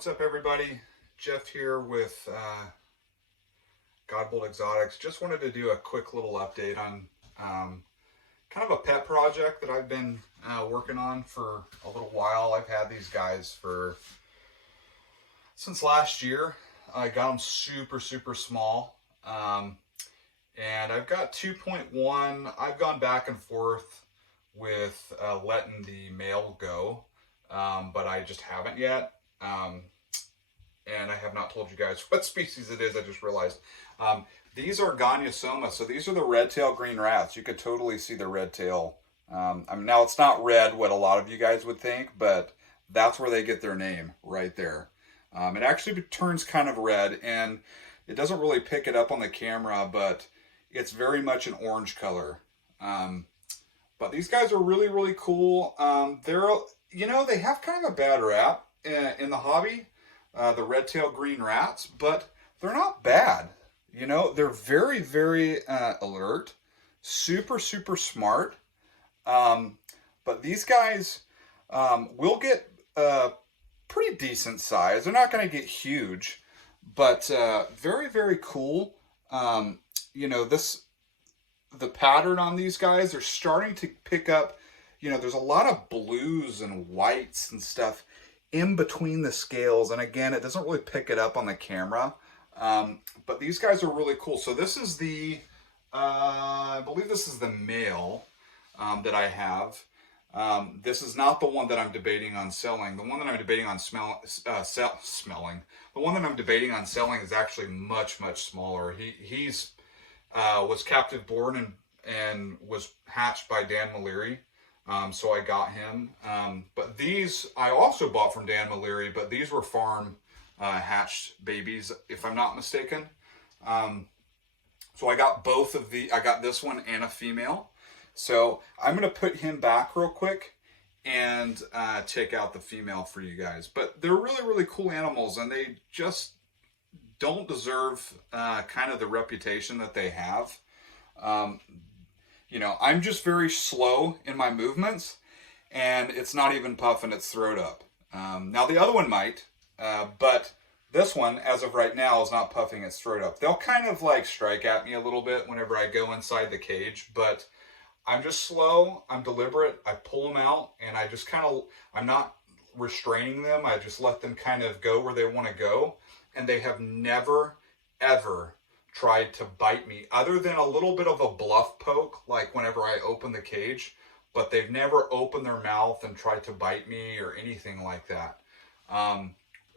What's up, everybody? Jeff here with Godbold Exotics. Just wanted to do a quick little update on kind of a pet project that I've been working on for a little while. I've had these guys since last year. I got them super small, and I've got 2.1. I've gone back and forth with letting the male go, but I just haven't yet. And I have not told you guys what species it is. I just realized. These are Gonyosoma. So these are the red-tailed green rats. You could totally see the red tail. Now it's not red, what a lot of you guys would think, but that's where they get their name, right there. It actually turns kind of red, and it doesn't really pick it up on the camera, but it's very much an orange color. But these guys are really cool. They have kind of a bad rap in the hobby. The red-tailed green rats, but they're not bad. They're very alert, super smart. But these guys will get pretty decent size. They're not going to get huge, but very cool. The pattern on these guys, they're starting to pick up. There's a lot of blues and whites and stuff in between the scales, and again, it doesn't really pick it up on the camera, but these guys are really cool. So this is I believe this is the male that I have. This is not the one that I'm debating on selling. The one that I'm debating on the one that I'm debating on selling is actually much Smaller. He's was captive born and was hatched by Dan Maliri. So I got him. But these I also bought from Dan Maliri, but these were farm hatched babies, if I'm not mistaken. So I got I got this one and a female. So I'm going to put him back real quick and check out the female for you guys. But they're really cool animals, and they just don't deserve kind of the reputation that they have. I'm just very slow in my movements, and it's not even puffing its throat up. Now the other one might, but this one, as of right now, is not puffing its throat up. They'll kind of like strike at me a little bit whenever I go inside the cage, but I'm just slow, I'm deliberate, I pull them out, and I'm not restraining them. I just let them kind of go where they want to go, and they have never, ever tried to bite me, other than a little bit of a bluff poke, like whenever I open the cage, but they've never opened their mouth and tried to bite me or anything like that.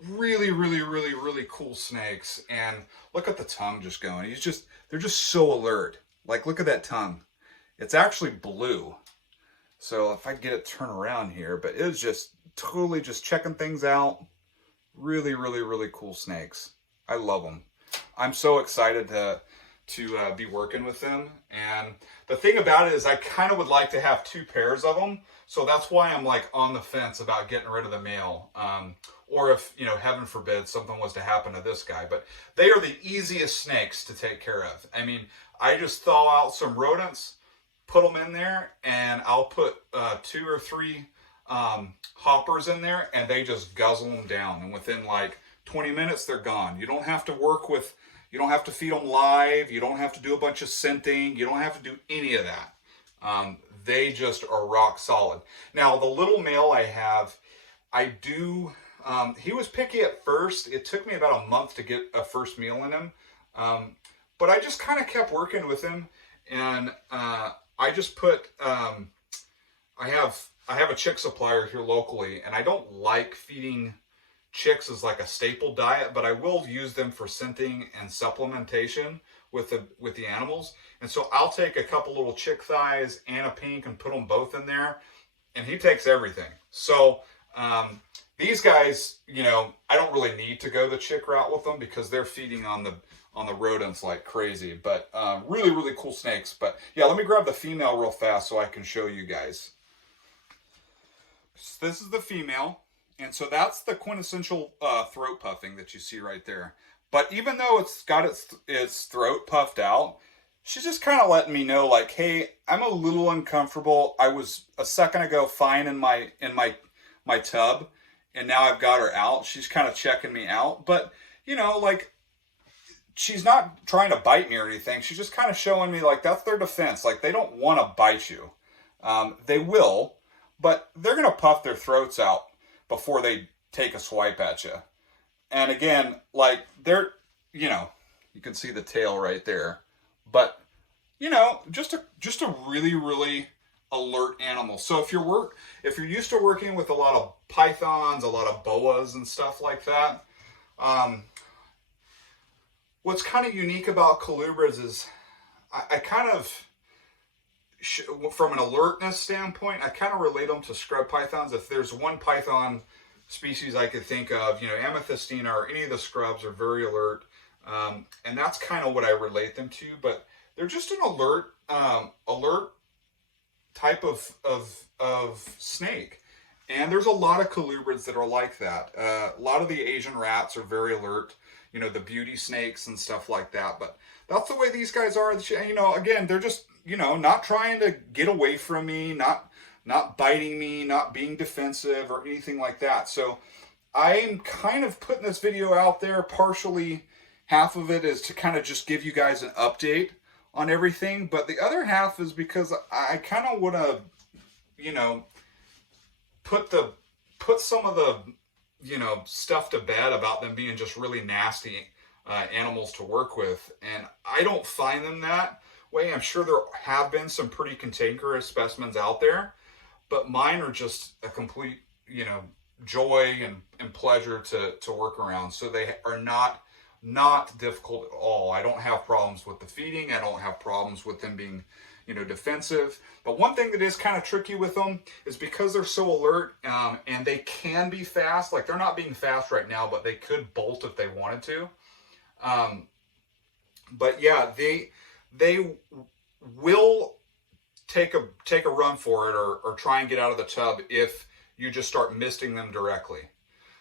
Really cool snakes, and look at the tongue just going. They're just so alert. Like, look at that tongue. It's actually blue. So if I get it turned around here, but it's just totally just checking things out. Really cool snakes. I love them. I'm so excited to be working with them. And the thing about it is I kind of would like to have two pairs of them. So that's why I'm like on the fence about getting rid of the male. Or if, heaven forbid, something was to happen to this guy. But they are the easiest snakes to take care of. I mean, I just thaw out some rodents, put them in there, and I'll put 2 or 3 hoppers in there, and they just guzzle them down. And within like 20 minutes, they're gone. You don't have to feed them live. You don't have to do a bunch of scenting. You don't have to do any of that. They just are rock solid. Now, the little male I have, he was picky at first. It took me about a month to get a first meal in him. But I just kind of kept working with him, and I just put, I have a chick supplier here locally, and I don't like feeding chicks as like a staple diet, but I will use them for scenting and supplementation with the animals. And so I'll take a couple little chick thighs and a pink and put them both in there, and he takes everything. So these guys, I don't really need to go the chick route with them because they're feeding on the rodents like crazy. But really cool snakes. But yeah, let me grab the female real fast so I can show you guys. So this is the female. And so that's the quintessential throat puffing that you see right there. But even though it's got its throat puffed out, she's just kind of letting me know, like, hey, I'm a little uncomfortable. I was a second ago fine in my tub, and now I've got her out. She's kind of checking me out, but you know, like, she's not trying to bite me or anything. She's just kind of showing me, like, that's their defense. Like, they don't want to bite you. They will, but they're going to puff their throats out before they take a swipe at you. And again, like, they're, you know, you can see the tail right there. But, you know, just a really, really alert animal. So if you're used to working with a lot of pythons, a lot of boas and stuff like that, what's kind of unique about colubras is I kind of, from an alertness standpoint, I kind of relate them to scrub pythons. If there's one python species I could think of, you know, amethystina or any of the scrubs are very alert. And that's kind of what I relate them to, but they're just an alert type of snake. And there's a lot of colubrids that are like that. A lot of the Asian rats are very alert, you know, the beauty snakes and stuff like that. But that's the way these guys are. You know, again, they're just, you know, not trying to get away from me, not biting me, not being defensive or anything like that. So I'm kind of putting this video out there. Partially, half of it is to kind of just give you guys an update on everything. But the other half is because I kind of want to, you know, put some of the, you know, stuff to bed about them being just really nasty animals to work with. And I don't find them that way. I'm sure there have been some pretty cantankerous specimens out there, but mine are just a complete, you know, joy and pleasure to work around. So they are not difficult at all. I don't have problems with the feeding. I don't have problems with them being, you know, defensive. But one thing that is kind of tricky with them is because they're so alert, and they can be fast. Like, they're not being fast right now, but they could bolt if they wanted to. But yeah, they will take a run for it or try and get out of the tub if you just start misting them directly.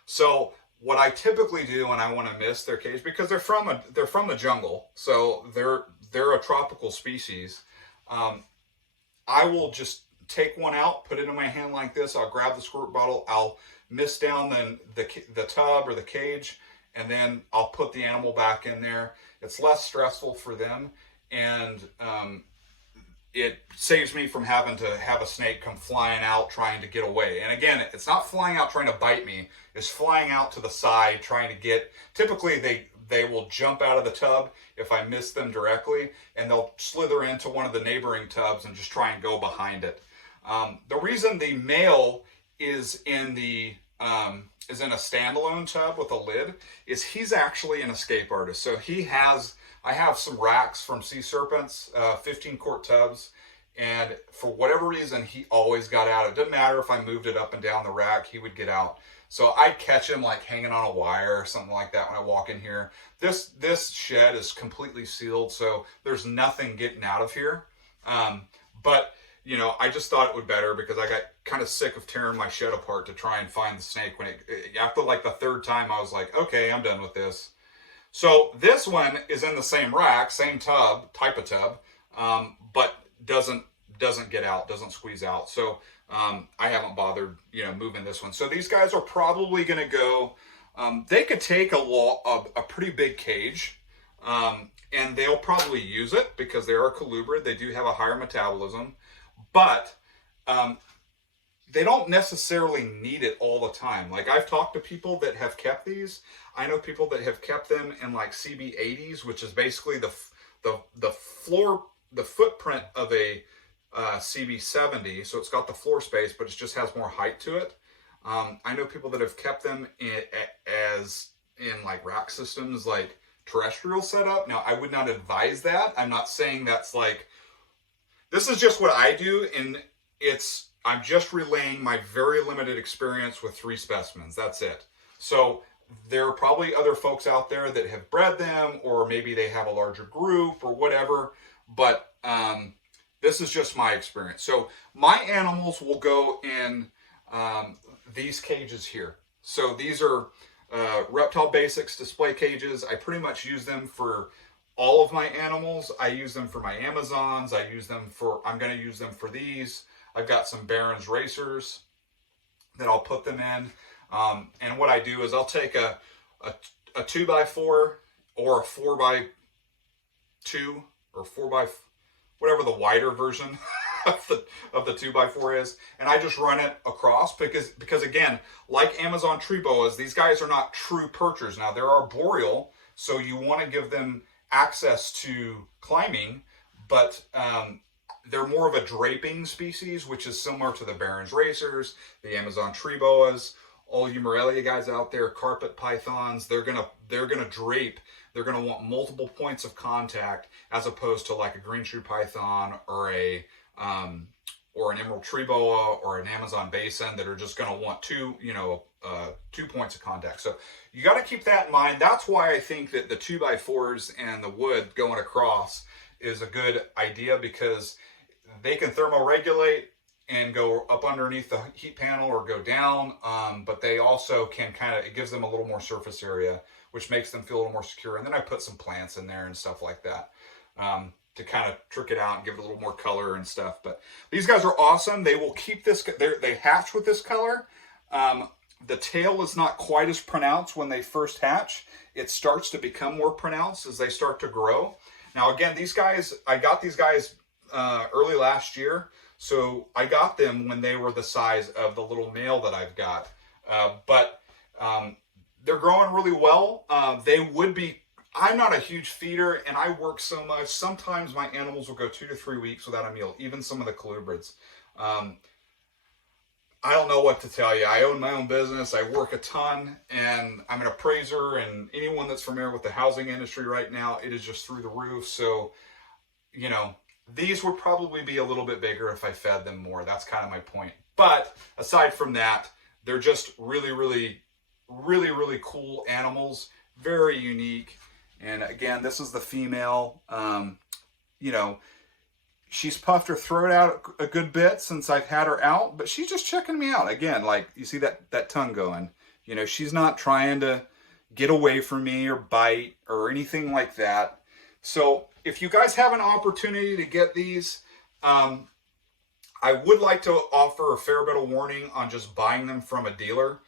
So what I typically do when I want to mist their cage, because they're from the jungle, so they're a tropical species. I will just take one out, put it in my hand like this. I'll grab the squirt bottle. I'll mist down the tub or the cage, and then I'll put the animal back in there. It's less stressful for them, and it saves me from having to have a snake come flying out trying to get away. And again, it's not flying out trying to bite me. It's flying out to the side trying to get, typically they will jump out of the tub if I miss them directly, and they'll slither into one of the neighboring tubs and just try and go behind it. The reason the male is in a standalone tub with a lid is he's actually an escape artist. So I have some racks from sea serpents, 15 quart tubs, and for whatever reason, he always got out. It didn't matter if I moved it up and down the rack, he would get out. So I'd catch him like hanging on a wire or something like that when I walk in here. This shed is completely sealed, so there's nothing getting out of here. But, you know, I just thought it would better because I got kind of sick of tearing my shed apart to try and find the snake. After like the third time, I was like, okay, I'm done with this. So this one is in the same rack, same type of tub, but doesn't get out, doesn't squeeze out. So I haven't bothered, you know, moving this one. So these guys are probably going to go. They could take a pretty big cage, and they'll probably use it because they are a colubrid. They do have a higher metabolism, but they don't necessarily need it all the time. Like, I've talked to people that have kept these. I know people that have kept them in like CB80s, which is basically the footprint of a CB70. So it's got the floor space, but it just has more height to it. I know people that have kept them as in like rack systems, like terrestrial setup. Now, I would not advise that. I'm not saying that's like, this is just what I do, and I'm just relaying my very limited experience with 3 specimens. That's it. So there are probably other folks out there that have bred them, or maybe they have a larger group or whatever, but this is just my experience. So my animals will go in these cages here. So these are Reptile Basics display cages. I pretty much use them for all of my animals. I use them for my Amazons. I'm going to use them for these. I've got some Barron's racers that I'll put them in. And what I do is I'll take a 2x4 or a 4x2 or 4x, whatever the wider version of the 2x4 is, and I just run it across because again, like Amazon tree boas, these guys are not true perchers. Now they're arboreal, so you want to give them access to climbing, but they're more of a draping species, which is similar to the Barron's racers, the Amazon tree boas, all you Morelia guys out there, carpet pythons. They're gonna drape. They're gonna want multiple points of contact as opposed to like a green tree python or an emerald tree boa or an Amazon basin that are just gonna want two points of contact. So you got to keep that in mind. That's why I think that the 2x4s and the wood going across is a good idea, because they can thermoregulate and go up underneath the heat panel or go down, but they also can it gives them a little more surface area, which makes them feel a little more secure. And then I put some plants in there and stuff like that to kind of trick it out and give it a little more color and stuff. But these guys are awesome. They will keep this, they hatch with this color. The tail is not quite as pronounced when they first hatch. It starts to become more pronounced as they start to grow. Now again, these guys, I got these guys early last year. So I got them when they were the size of the little male that I've got. But they're growing really well. They would be, I'm not a huge feeder and I work so much. Sometimes my animals will go 2 to 3 weeks without a meal, even some of the colubrids. I don't know what to tell you. I own my own business. I work a ton, and I'm an appraiser, and anyone that's familiar with the housing industry right now, it is just through the roof. So, you know, these would probably be a little bit bigger if I fed them more. That's kind of my point. But aside from that, they're just really, really, really, really cool animals. Very unique. And again, this is the female. You know, she's puffed her throat out a good bit since I've had her out, but she's just checking me out. Again, like you see that tongue going. You know, she's not trying to get away from me or bite or anything like that. So if you guys have an opportunity to get these, I would like to offer a fair bit of warning on just buying them from a dealer,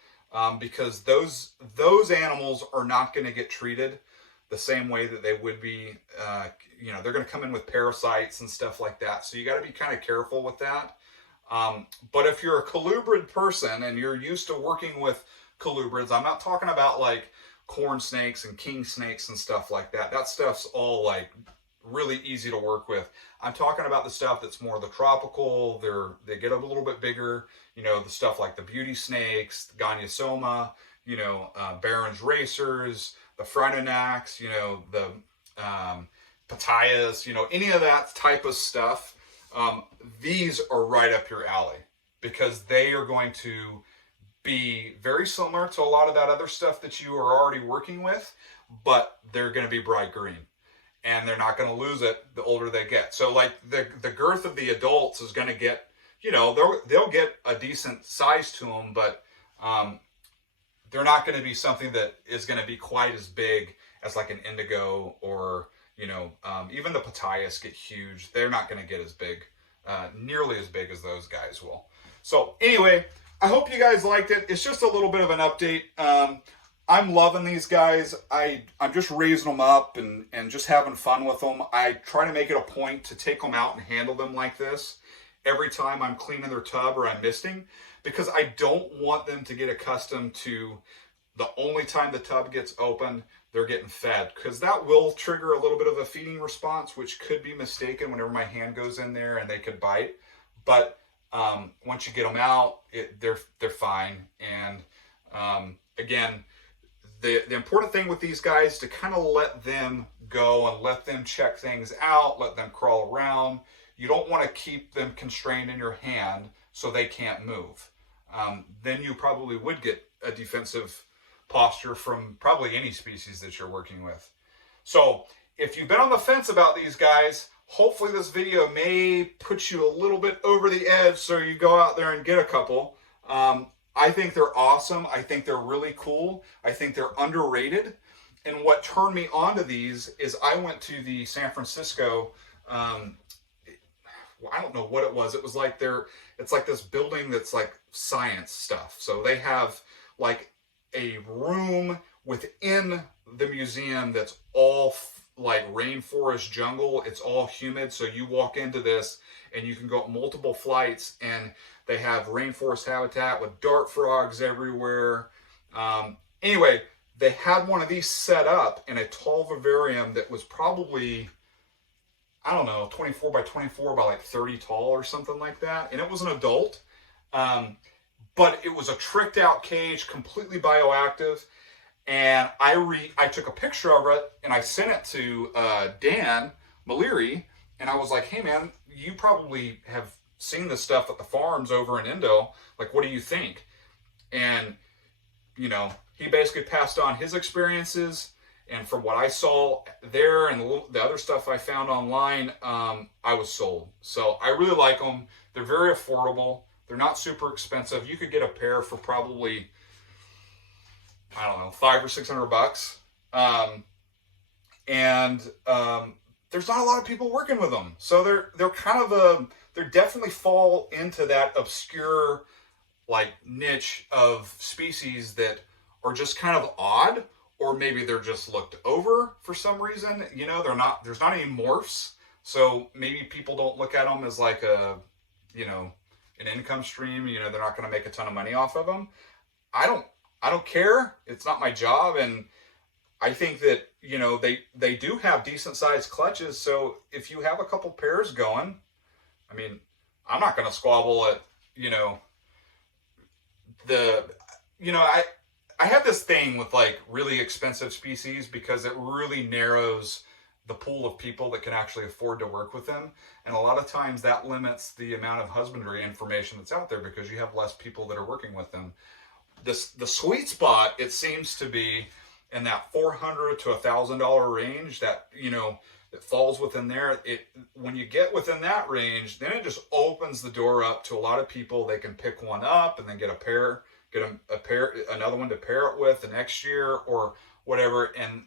because those animals are not going to get treated the same way that they would be. You know, they're going to come in with parasites and stuff like that. So you got to be kind of careful with that. But if you're a colubrid person and you're used to working with colubrids, I'm not talking about like corn snakes and king snakes and stuff like that. That stuff's all like really easy to work with. I'm talking about the stuff that's more the tropical. They get a little bit bigger. You know, the stuff like the beauty snakes, the Gonyosoma, you know, Barron's racers, the Phrynonax, you know, the Patayas, you know, any of that type of stuff. These are right up your alley, because they are going to be very similar to a lot of that other stuff that you are already working with, but they're going to be bright green, and they're not going to lose it the older they get. So like the girth of the adults is going to get, you know, they'll get a decent size to them, but they're not going to be something that is going to be quite as big as like an indigo, or, you know, even the Patayas get huge. They're not going to get as big, nearly as big as those guys will. So anyway, I hope you guys liked it. It's just a little bit of an update. I'm loving these guys. I'm just raising them up and just having fun with them. I try to make it a point to take them out and handle them like this every time I'm cleaning their tub or I'm misting, because I don't want them to get accustomed to the only time the tub gets open, they're getting fed, because that will trigger a little bit of a feeding response, which could be mistaken whenever my hand goes in there and they could bite. But once you get them out, they're fine. And again, the important thing with these guys is to kind of let them go and let them check things out, let them crawl around. You don't want to keep them constrained in your hand so they can't move. Then you probably would get a defensive posture from probably any species that you're working with. So if you've been on the fence about these guys, hopefully this video may put you a little bit over the edge so you go out there and get a couple. I think they're awesome. I think they're really cool. I think they're underrated. And what turned me on to these is I went to the San Francisco, I don't know what it was. It was like it's like this building that's like science stuff. So they have like a room within the museum that's all like rainforest jungle. It's all humid. So you walk into this and you can go up multiple flights, and they have rainforest habitat with dart frogs everywhere. Anyway, they had one of these set up in a tall vivarium that was probably, I don't know, 24 by 24 by like 30 tall or something like that. And it was an adult. But it was a tricked out cage, completely bioactive. And I took a picture of it and I sent it to Dan Maleri. And I was like, hey man, you probably have seen this stuff at the farms over in Indo. Like, what do you think? And, you know, he basically passed on his experiences. And from what I saw there and the other stuff I found online, I was sold. So I really like them. They're very affordable. They're not super expensive. You could get a pair for probably, I don't know, $500 or $600. There's not a lot of people working with them. So they're kind of they definitely fall into that obscure like niche of species that are just kind of odd, or maybe they're just looked over for some reason. You know, there's not any morphs. So maybe people don't look at them as like a, you know, an income stream. You know, they're not going to make a ton of money off of them. I don't care. It's not my job. And I think that, you know, they do have decent sized clutches. So if you have a couple pairs going, I mean, I'm not going to squabble at, you know, I have this thing with like really expensive species because it really narrows the pool of people that can actually afford to work with them. And a lot of times that limits the amount of husbandry information that's out there because you have less people that are working with them. The sweet spot, it seems to be in that $400 to $1,000 range that, you know, that falls within there. When you get within that range, then it just opens the door up to a lot of people. They can pick one up and then get another one to pair it with the next year or whatever. And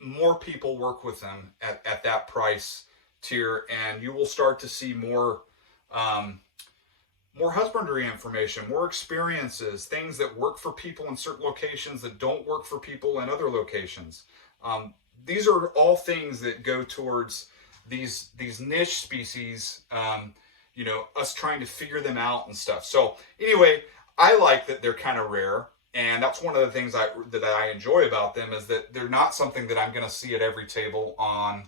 more people work with them at that price tier, and you will start to see more husbandry information, more experiences, things that work for people in certain locations that don't work for people in other locations. These are all things that go towards these niche species, you know, us trying to figure them out and stuff. So anyway, I like that they're kind of rare. And that's one of the things that I enjoy about them is that they're not something that I'm going to see at every table on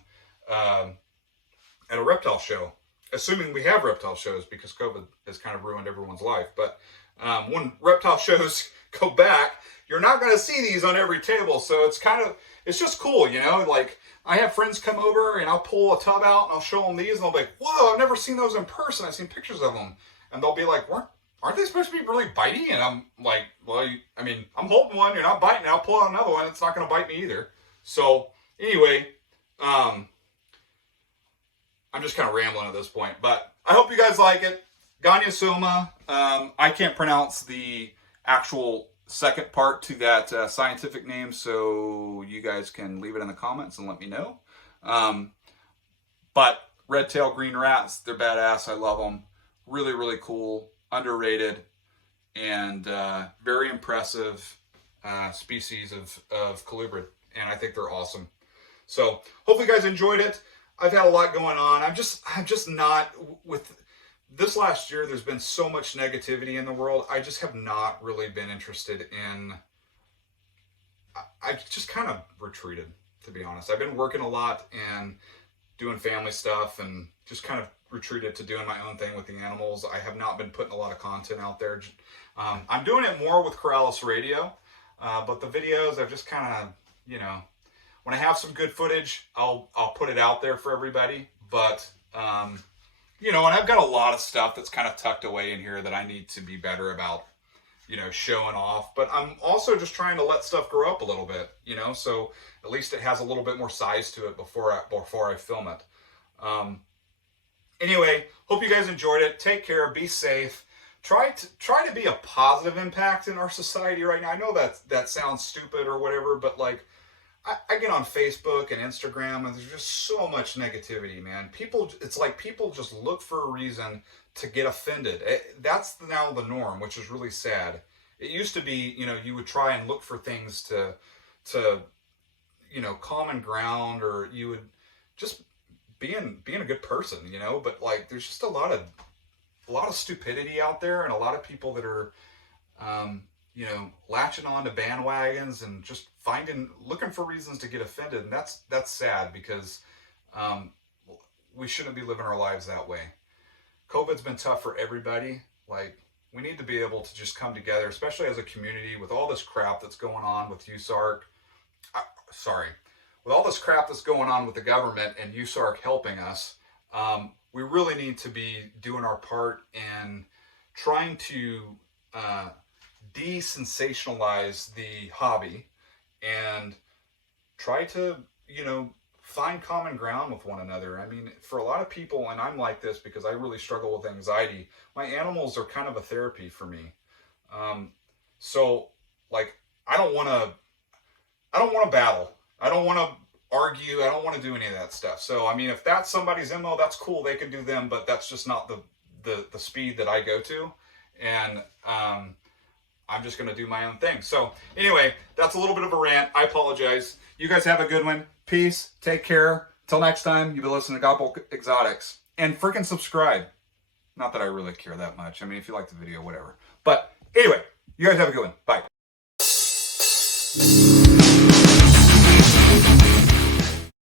at a reptile show, assuming we have reptile shows, because COVID has kind of ruined everyone's life. But when reptile shows go back, you're not going to see these on every table. So it's just cool, you know. Like I have friends come over and I'll pull a tub out and I'll show them these and they'll be like, "Whoa, I've never seen those in person. I've seen pictures of them," and they'll be like, "Aren't they supposed to be really bitey?" And I'm like, well, I'm holding one. You're not biting. I'll pull out another one. It's not going to bite me either. So anyway, I'm just kind of rambling at this point. But I hope you guys like it. Gonyosoma. I can't pronounce the actual second part to that scientific name, so you guys can leave it in the comments and let me know. But red-tailed green rats, they're badass. I love them. Really, really cool. Underrated and very impressive species of colubrid, and I think they're awesome. So hopefully you guys enjoyed it. I've had a lot going on. I'm just not with this last year. There's been so much negativity in the world. I just have not really been interested in. I just kind of retreated, to be honest. I've been working a lot and doing family stuff and just kind of retreated to doing my own thing with the animals. I have not been putting a lot of content out there. I'm doing it more with Corrales Radio, but the videos I've just kind of, you know, when I have some good footage, I'll put it out there for everybody. But you know, and I've got a lot of stuff that's kind of tucked away in here that I need to be better about, you know, showing off. But I'm also just trying to let stuff grow up a little bit, you know, so at least it has a little bit more size to it before I film it. Anyway, hope you guys enjoyed it. Take care. Be safe. Try to be a positive impact in our society right now. I know that sounds stupid or whatever, but like I get on Facebook and Instagram and there's just so much negativity, man. It's like people just look for a reason to get offended. That's now the norm, which is really sad. It used to be, you know, you would try and look for things to you know, common ground, or you would just being a good person, you know. But like, there's just a lot of stupidity out there, and a lot of people that are you know, latching on to bandwagons and just looking for reasons to get offended. And that's sad, because we shouldn't be living our lives that way. COVID's been tough for everybody. Like, we need to be able to just come together, especially as a community, with all this crap that's going on with USARC. With all this crap that's going on with the government and USARC helping us, we really need to be doing our part in trying to desensationalize the hobby and try to, you know, find common ground with one another. I mean, for a lot of people, and I'm like this because I really struggle with anxiety, my animals are kind of a therapy for me. So like, I don't want to battle. I don't want to argue. I don't want to do any of that stuff. So, I mean, if that's somebody's MO, that's cool. They can do them, but that's just not the speed that I go to. And, I'm just going to do my own thing. So anyway, that's a little bit of a rant. I apologize. You guys have a good one. Peace. Take care. Till next time, you've been listening to Godbold Exotics. And freaking subscribe. Not that I really care that much. I mean, if you like the video, whatever. But anyway, you guys have a good one. Bye.